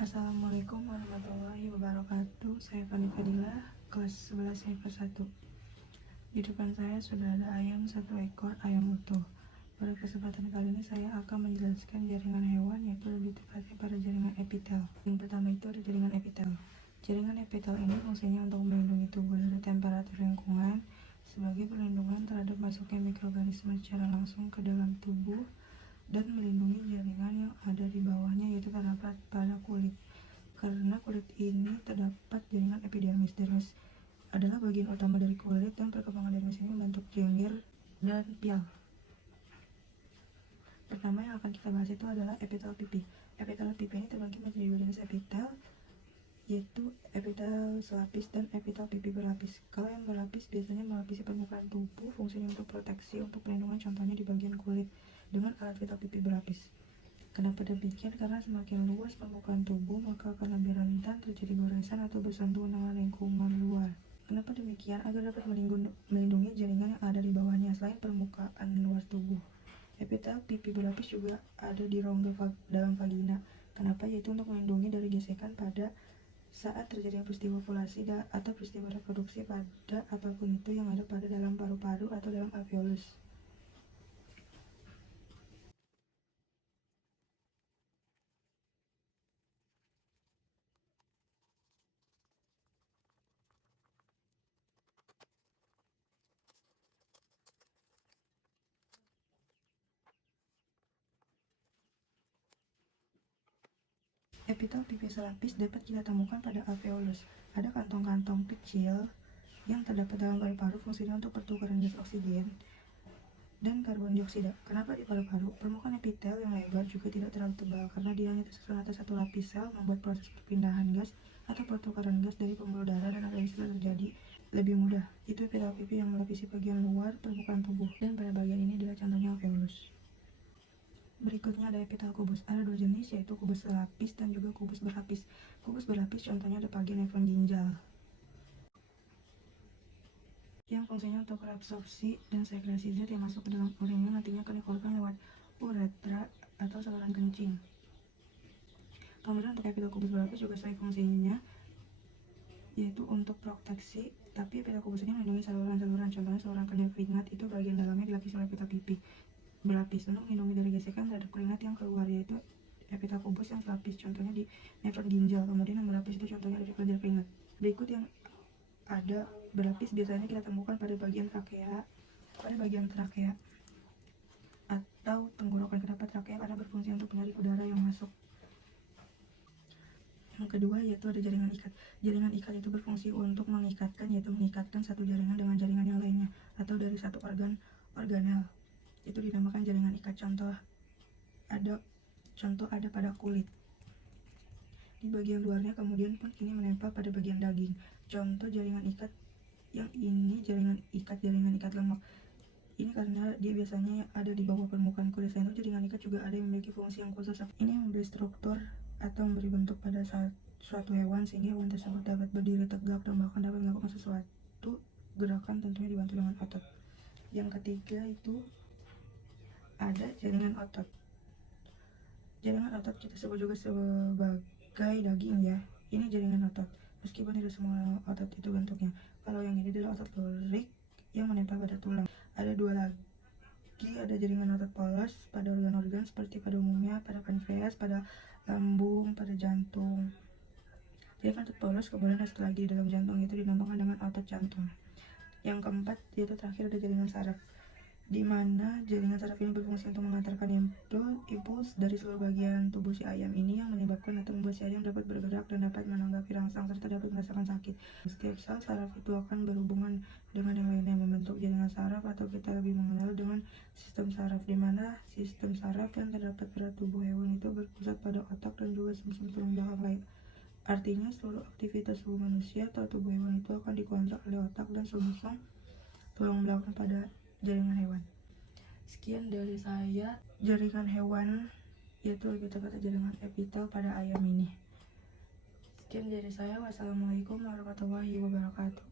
Assalamualaikum warahmatullahi wabarakatuh. Saya Fani Fadila, kelas 11 IPA 1. Di depan saya sudah ada ayam satu ekor, ayam utuh. Pada kesempatan kali ini saya akan menjelaskan jaringan hewan, yaitu lebih tepatnya pada jaringan epitel. Yang pertama itu ada jaringan epitel. Jaringan epitel ini fungsinya untuk melindungi tubuh dari temperatur lingkungan sebagai perlindungan terhadap masuknya mikroorganisme secara langsung ke dalam tubuh, dan melindungi jaringan yang ada di bawahnya, yaitu terdapat pada kulit. Karena kulit ini terdapat jaringan epidermis. Dermis adalah bagian utama dari kulit, dan perkembangan dermis ini membentuk jengger dan pial. Pertama yang akan kita bahas itu adalah epitel pipi. Epitel pipi ini terbagi menjadi dua jenis epitel, yaitu epitel selapis dan epitel pipi berlapis. Kalau yang berlapis biasanya melapisi permukaan tubuh, fungsinya untuk proteksi, untuk perlindungan, contohnya di bagian kulit dengan alat vital pipi berlapis. Kenapa demikian? Karena semakin luas permukaan tubuh, maka akan lebih rentan terjadi goresan atau bersentuhan dengan lingkungan luar. Kenapa demikian? Agar dapat melindungi jaringan yang ada di bawahnya selain permukaan luar tubuh. Epitel pipi berlapis juga ada di rongga dalam vagina. Kenapa? Yaitu untuk melindungi dari gesekan pada saat terjadi peristiwa ovulasi atau peristiwa reproduksi pada apapun itu yang ada pada dalam paru-paru atau dalam alveolus. Epitel pipi selapis dapat kita temukan pada alveolus. Ada kantong-kantong kecil yang terdapat dalam paru-paru, fungsinya untuk pertukaran gas oksigen dan karbon dioksida. Kenapa di paru-paru? Permukaan epitel yang lebar juga tidak terlalu tebal, karena dia hanya tersusun atas satu lapis sel, membuat proses perpindahan gas atau pertukaran gas dari pembuluh darah dan organ sel terjadi lebih mudah. Itu epitel pipi yang melapisi bagian luar permukaan tubuh, dan pada bagian ini adalah contohnya alveolus. Berikutnya ada epitel kubus. Ada dua jenis, yaitu kubus selapis dan juga kubus berlapis. Kubus berlapis contohnya ada bagian nefron ginjal, yang fungsinya untuk reabsorpsi dan sekresi zat yang masuk ke dalam urin yang nantinya akan dikeluarkan lewat uretra atau saluran kencing. Kemudian untuk epitel kubus berlapis juga sesuai fungsinya, yaitu untuk proteksi, tapi epitel kubus ini melindungi saluran-saluran, contohnya saluran keringat itu bagian dalamnya dilapisi oleh epitel pipi berlapis untuk melindungi dari gesekan terhadap keringat yang keluar, yaitu epitel kubus yang selapis, contohnya di nefron ginjal. Kemudian yang berlapis itu contohnya dari kelenjar keringat. Berikut yang ada berlapis biasanya kita temukan pada bagian trakea, atau tenggorokan. Kenapa trakea? Karena berfungsi untuk menarik udara yang masuk. Yang kedua yaitu ada jaringan ikat. Jaringan ikat itu berfungsi untuk mengikatkan, yaitu mengikatkan satu jaringan dengan jaringan yang lainnya, atau dari satu organel. Itu dinamakan jaringan ikat. Contoh ada pada kulit. Di bagian luarnya kemudian pun ini menempel pada bagian daging. Contoh jaringan ikat yang ini jaringan ikat lemak. Ini karena dia biasanya ada di bawah permukaan kulit. Selain itu jaringan ikat juga ada yang memiliki fungsi yang khusus. Ini memberi struktur atau memberi bentuk pada suatu hewan sehingga hewan tersebut dapat berdiri tegak dan bahkan dapat melakukan sesuatu gerakan, tentunya dibantu dengan otot. Yang ketiga itu ada jaringan otot. Jaringan otot kita sebut juga sebagai daging ya. Ini jaringan otot, meskipun tidak semua otot itu bentuknya. Kalau yang ini adalah otot lurik yang menempel pada tulang. Ada dua lagi, ada jaringan otot polos pada organ-organ seperti pada umumnya pada pankreas, pada lambung, pada jantung. Jaringan otot polos kemudian ada satu lagi di dalam jantung, itu dinamakan dengan otot jantung. Yang keempat yaitu terakhir ada jaringan saraf, di mana jaringan saraf ini berfungsi untuk mengantarkan impuls dari seluruh bagian tubuh si ayam ini yang menyebabkan atau membuat si ayam dapat bergerak dan dapat menanggapi rangsang serta dapat merasakan sakit. Setiap sel saraf itu akan berhubungan dengan yang lainnya membentuk jaringan saraf, atau kita lebih mengenal dengan sistem saraf, di mana sistem saraf yang terdapat pada tubuh hewan itu berpusat pada otak dan juga sumsum tulang belakang lain. Artinya seluruh aktivitas tubuh manusia atau tubuh hewan itu akan dikontrol oleh otak dan sumsum tulang belakang pada jaringan hewan. Sekian dari saya jaringan hewan, yaitu lebih tepatnya jaringan epitel pada ayam ini. Sekian dari saya. Wassalamualaikum warahmatullahi wabarakatuh.